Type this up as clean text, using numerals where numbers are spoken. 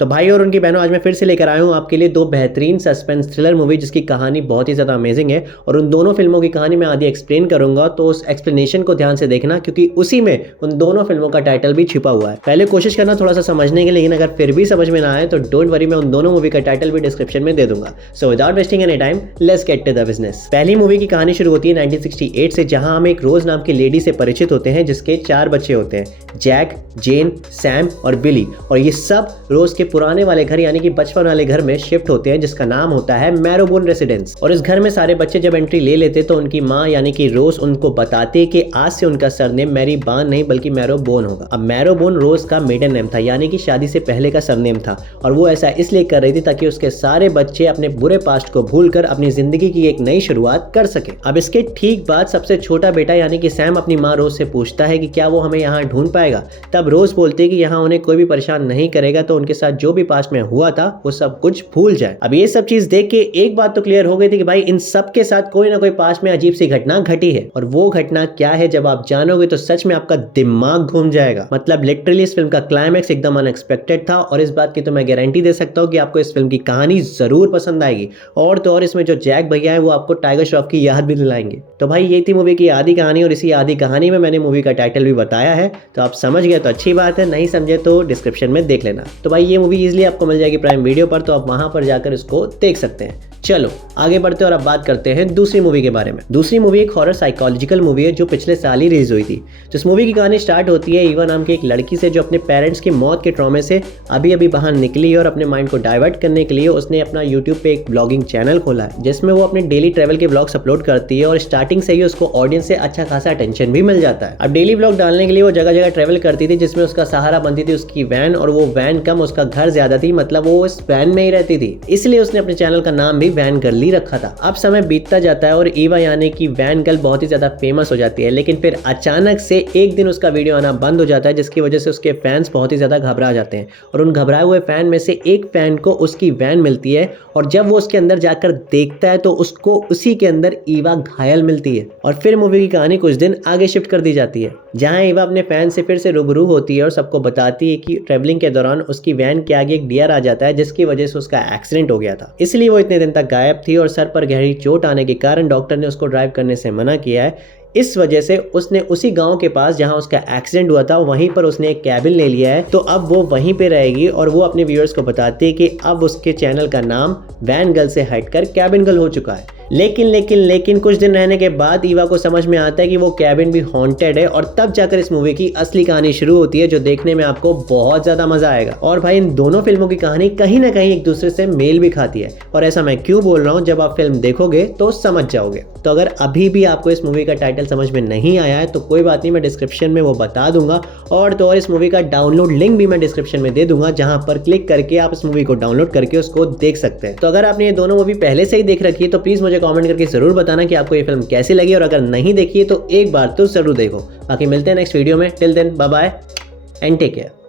तो भाई और उनकी बहनों, आज मैं फिर से लेकर आया हूँ आपके लिए दो बेहतरीन सस्पेंस थ्रिलर मूवी जिसकी कहानी बहुत ही ज़्यादा अमेजिंग है। और उन दोनों फिल्मों की कहानी मैं आधी एक्सप्लेन करूंगा, तो उस एक्सप्लेनेशन को ध्यान से देखना क्योंकि उसी में उन दोनों फिल्मों का टाइटल भी छिपा हुआ है। पहले कोशिश करना थोड़ा सा समझने की, लेकिन अगर फिर भी समझ में ना आए तो डोंट वरी, मैं उन दोनों मूवी का टाइटल भी डिस्क्रिप्शन में दे दूंगा। So without wasting any time, let's get to the business. पहली मूवी की कहानी शुरू होती है 1968 से, जहां हम एक रोज नाम की लेडी से परिचित होते हैं जिसके 4 बच्चे होते हैं, जैक, जेन, सैम और बिली। और ये सब रोज के पुराने वाले घर यानी कि बचपन वाले घर में शिफ्ट होते हैं जिसका नाम होता है मैरोबोन रेसिडेंस। और इस घर में सारे बच्चे जब एंट्री ले लेते तो उनकी माँ यानी कि रोज उनको बताते कि आज से उनका सरनेम मैरी बान नहीं बल्कि मैरोबोन होगा। अब मैरोबोन रोज का मेडन नेम था यानी कि शादी से पहले का सरनेम था, और वो ऐसा इसलिए कर रही थी ताकि उसके सारे बच्चे अपने बुरे पास्ट को भूलकर अपनी जिंदगी की एक नई शुरुआत कर सके। अब इसके ठीक बाद सबसे छोटा बेटा यानी कि सैम अपनी माँ रोज से पूछता है कि क्या वो हमें यहाँ ढूंढ पाएगा। तब रोज बोलती है कि यहाँ उन्हें कोई भी परेशान नहीं करेगा, तो उनके साथ जो भी पास्ट में हुआ था वो सब कुछ भूल जाए। अब ये सब चीज देख के एक बात तो क्लियर हो गई थी कि भाई इन सब के साथ कोई ना कोई पास्ट में अजीब सी घटना घटी है, और वो घटना क्या है जब आप जानोगे तो सच में आपका दिमाग घूम जाएगा। मतलब लिटरली इस फिल्म का क्लाइमैक्स एकदम अनएक्सपेक्टेड था, और इस बात की तो मैं गारंटी दे सकता हूँ कि आपको इस फिल्म की कहानी जरूर पसंद आएगी। और तो और इसमें जो जैक भैया है वो आपको टाइगर श्रॉफ की याद भी दिलाएंगे। तो भाई ये थी मूवी की आधी कहानी, और इसी आधी कहानी में मैंने मूवी का टाइटल भी बताया है, तो आप समझ गए तो अच्छी बात है, नहीं समझे तो डिस्क्रिप्शन में देख लेना। तो भाई ये मूवी इजीली आपको मिल जाएगी प्राइम वीडियो पर, तो आप वहां पर जाकर इसको देख सकते हैं। चलो आगे बढ़ते हैं और अब बात करते हैं दूसरी मूवी के बारे में। दूसरी मूवी एक हॉरर साइकोलॉजिकल मूवी है जो पिछले साल ही रिलीज हुई थी। तो इस मूवी की कहानी स्टार्ट होती है ईवा नाम की एक लड़की से जो अपने पेरेंट्स की मौत के ट्रॉमे से अभी अभी बाहर निकली है, और अपने माइंड को डाइवर्ट करने के लिए उसने अपना यूट्यूब पे एक ब्लॉगिंग चैनल खोला है जिसमें वो अपने डेली ट्रैवल के ब्लॉग्स अपलोड करती है, और स्टार्टिंग से ही उसको ऑडियंस से अच्छा खासा अटेंशन भी मिल जाता है। अब डेली ब्लॉग डालने के लिए वो जगह जगह ट्रैवल करती थी, जिसमें उसका सहारा बनती थी उसकी वैन, और वो वैन कम उसका घर ज्यादा थी, मतलब वो इस वैन में ही रहती थी, इसलिए उसने अपने चैनल का नाम भी वैन गर्ल ही रखा था। अब समय बीतता जाता है और ईवा यानी कि वैन गर्ल बहुत ही ज्यादा फेमस हो जाती है, लेकिन फिर अचानक से एक दिन उसका वीडियो आना बंद हो जाता है, जिसकी वजह से उसके फैंस बहुत ही ज्यादा घबरा जाते हैं। और उन घबराए हुए फैन में से एक फैन को उसकी वैन मिलती है, और जब वो उसके अंदर जाकर देखता है तो उसको उसी के अंदर ईवा घायल मिलती है। और फिर मूवी की कहानी कुछ दिन आगे शिफ्ट कर दी जाती है, जहां ईवा अपने फैन से फिर से रूबरू होती है और सबको बताती है कि ट्रेवलिंग के दौरान उसकी वैन के आगे एक डियर आ जाता है, जिसकी वजह से उसका एक्सीडेंट हो गया था, इसलिए वो इतने दिन तक गायब थी, और सर पर गहरी चोट आने के कारण डॉक्टर ने उसको ड्राइव करने से मना किया है। इस वजह से उसने उसी गांव के पास जहां उसका एक्सीडेंट हुआ था वहीं पर उसने एक कैबिन ले लिया है, तो अब वो वहीं पे रहेगी। और वो अपने व्यूअर्स को बताती है कि अब उसके चैनल का नाम वैन गर्ल से हटकर कैबिन गर्ल हो चुका है। लेकिन कुछ दिन रहने के बाद ईवा को समझ में आता है कि वो कैबिन भी हॉन्टेड है, और तब जाकर इस मूवी की असली कहानी शुरू होती है जो देखने में आपको बहुत ज्यादा मजा आएगा। और भाई इन दोनों फिल्मों की कहानी कहीं ना कहीं एक दूसरे से मेल भी खाती है, और ऐसा मैं क्यों बोल रहा हूँ, जब आप फिल्म देखोगे तो समझ जाओगे। तो अगर अभी भी आपको इस मूवी का टाइटल समझ में नहीं आया है तो कोई बात नहीं, मैं डिस्क्रिप्शन में वो बता दूंगा, और तो और इस मूवी का डाउनलोड लिंक भी मैं डिस्क्रिप्शन में दे दूंगा, जहां पर क्लिक करके आप इस मूवी को डाउनलोड करके उसको देख सकते हैं। तो अगर आपने ये दोनों मूवी पहले से ही देख रखी है तो प्लीज मुझे कमेंट करके जरूर बताना कि आपको ये फिल्म कैसी लगी, और अगर नहीं देखी है तो एक बार तो जरूर देखो। बाकी मिलते हैं नेक्स्ट वीडियो में, till then bye bye and take care.